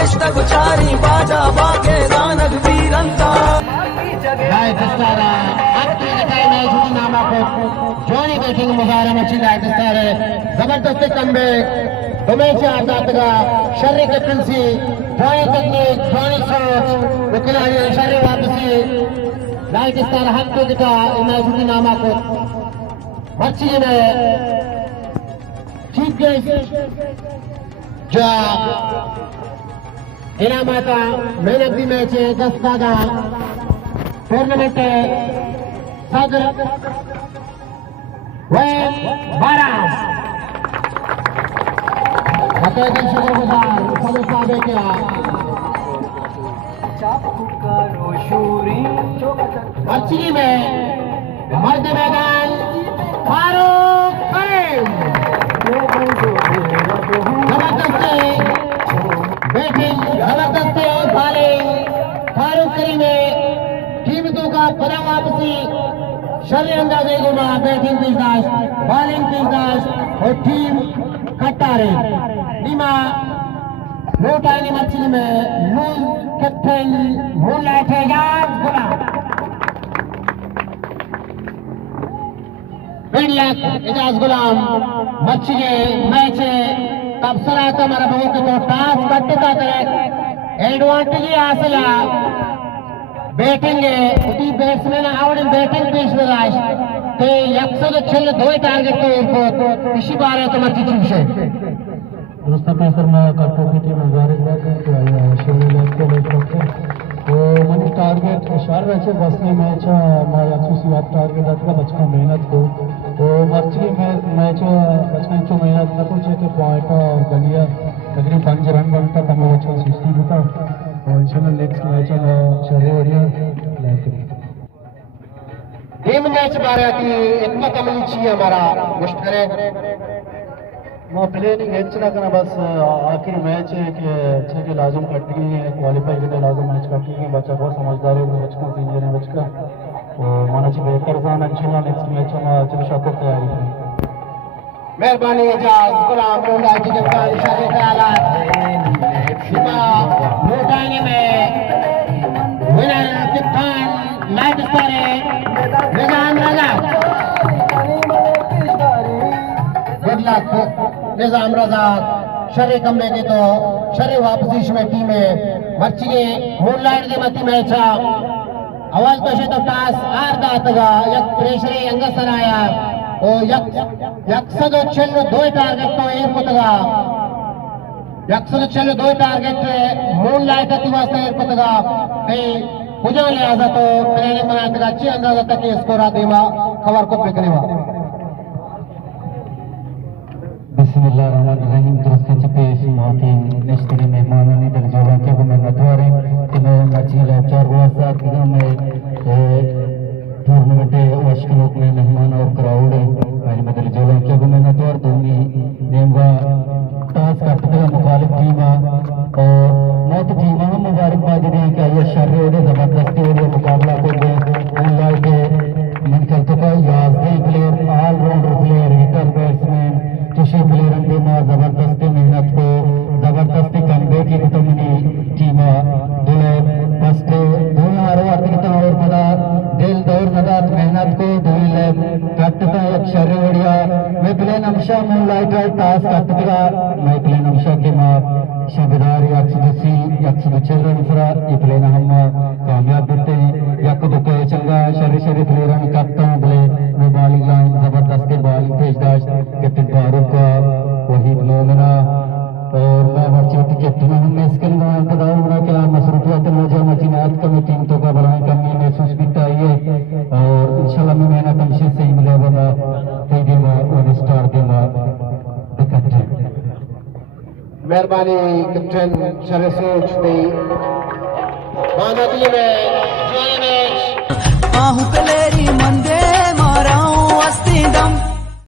चारी बाजा बागे दानग वीरंता జోని బ్యాటింగ్ ముబారం వచ్చింది ఆడిస్తారు జబర్దస్త్ కంబే ఉమేష్ ఆదాతగా షర్రీ కెప్టెన్సీ డ్రాయింగ్ టెక్నిక్ డ్రాయింగ్ सोच खिलाड़ी शर्री वापसी लाइटिस्तार हक का इमाजुद्दीन नामा को मच्छी में चीफ गेस्ट जो इनामाता मैन ऑफ द मैच दस्तादा टूर्नामेंट सदर बारह शुक्रगुजार सदस्य क्या मछली में मर्द मैदान फारूक जबरदस्त बैटिंग जबरदस्त बॉलिंग फारूक करीम में टीमों का पदा वापसी शर्री अंदाजे गुमा बैटिंग पिजदाश बॉलिंग पिजदाश और टीम कट्टारे नीमा नोटानी मछली में लूज कैप्टन मूनलाइट एजाज गुलाम एजाज गुलाम मच्छी मैच तबसरा तो हमारा बहुत तो टास कट्टा एडवांटेज आसला बैटिंग बैट्समैन आवड़ बैटिंग पेश राश तो 102 टारगेट तो इसी बारे तो मच्छी चूसे दोस्तों पैसर में करतो की टीम मुबारकबाद तो शेवले को लेकर तो मन टारगेट शार वैसे बसने मैच मैं 107 टारगेट आता बचका मेहनत को तो मर्ची मैच बचका जो मेहनत न कुछ के पॉइंट और गलिया तकरीबन 5 रन बनता तब वो 60 होता और इंशाल्लाह नेक्स्ट मैच में शर्री बढ़िया टीम मैच बारे की इतना कमली चाहिए हमारा मुश्त करे मैं प्लेनिंग हेल्चना करना बस आखिरी मैच है कि अच्छे के लाजम कटी है क्वालिफाई के लिए लाजम मैच कटी है बच्चा बहुत समझदार है बचका सीनियर है बचका तो माना चाहिए बेहतर जान इंशाल्लाह नेक्स्ट मैच में अच्छे शाकों तैयारी है मेहरबानी एजाज गुलाम मुंडा जी के पास इशारे ख्यालात सीमा मोटानी में विनर कप्तान लाइट स्टार निजाम रजा गुड लक निजाम रजा शर्री कमरे की तो शर्री वापसी में टीम मच्छी मूनलाइट के मती मैच अवल तो तो टास आर्दा तगा यक प्रेशरी अंगसराया ओ यक सदो चेल्लो 2 टारगेट तो एक पुतगा यक सदो चेल्लो 2 टारगेट मूनलाइट अति वास्ते एक पुतगा कई पुजा ले आजा तो प्लेनिंग बनाते अच्छी अंदाजा तक स्कोर आदीमा खबर को पिकनेवा बिस्मिल्लाहिर्रहमानिर्रहीम दोस्तों पेश माती नेस्टली मेहमानों ने दर्जा के को मैं नतवारे कि मैं मच्छी लेक्चर हुआ साथ में टूर्नामेंट वशकलोक में मेहमान और क्राउड पहले मैं दर्जा के को मैं नतवार दूंगी नेमवा टास कटका मुखालिफ टीम और मौत टीम हम मुबारकबाद दें कि ये शर्री और जबरदस्ती और मुकाबला को दे अल्लाह के मन करते का याज़दी player all rounder player hitter batsman किसी प्लेयर ने जबरदस्ती मेहनत को जबरदस्ती कमबैक की तुमने टीम दुले फर्स्ट दुनिया हर वक्त और पता दिल दौर नदात मेहनत को दुले कटता एक शर्री बढ़िया मैं प्लेन अमशा मूनलाइट टास कटता मैं प्लेन अमशा के मां शबदार यक्सदसी यक्सदचरण फरा ये प्लेन हम कामयाब देते हैं यक दुके चंगा शर्री प्लेयर ने कटता बुले मैं बॉलिंग लाइन जबरदस्ती बॉलिंग पेशदाश कैप्टन फारूक का वहीद मोमिना और मैं मर्ची कैप्टन हम इसके लिए बताऊं बना के मसरूफियत मौजा मचीनात कमेटी तो का बनाए कमी महसूस भी चाहिए और इंशाल्लाह मैं मेहनत हमसे सही मिले बना कई दिन और स्टार देना दिक्कत मेहरबानी कैप्टन शर्री सोच दी मानवी में जोई मैच आहू कलेरी मंदे माराऊं अस्ती दम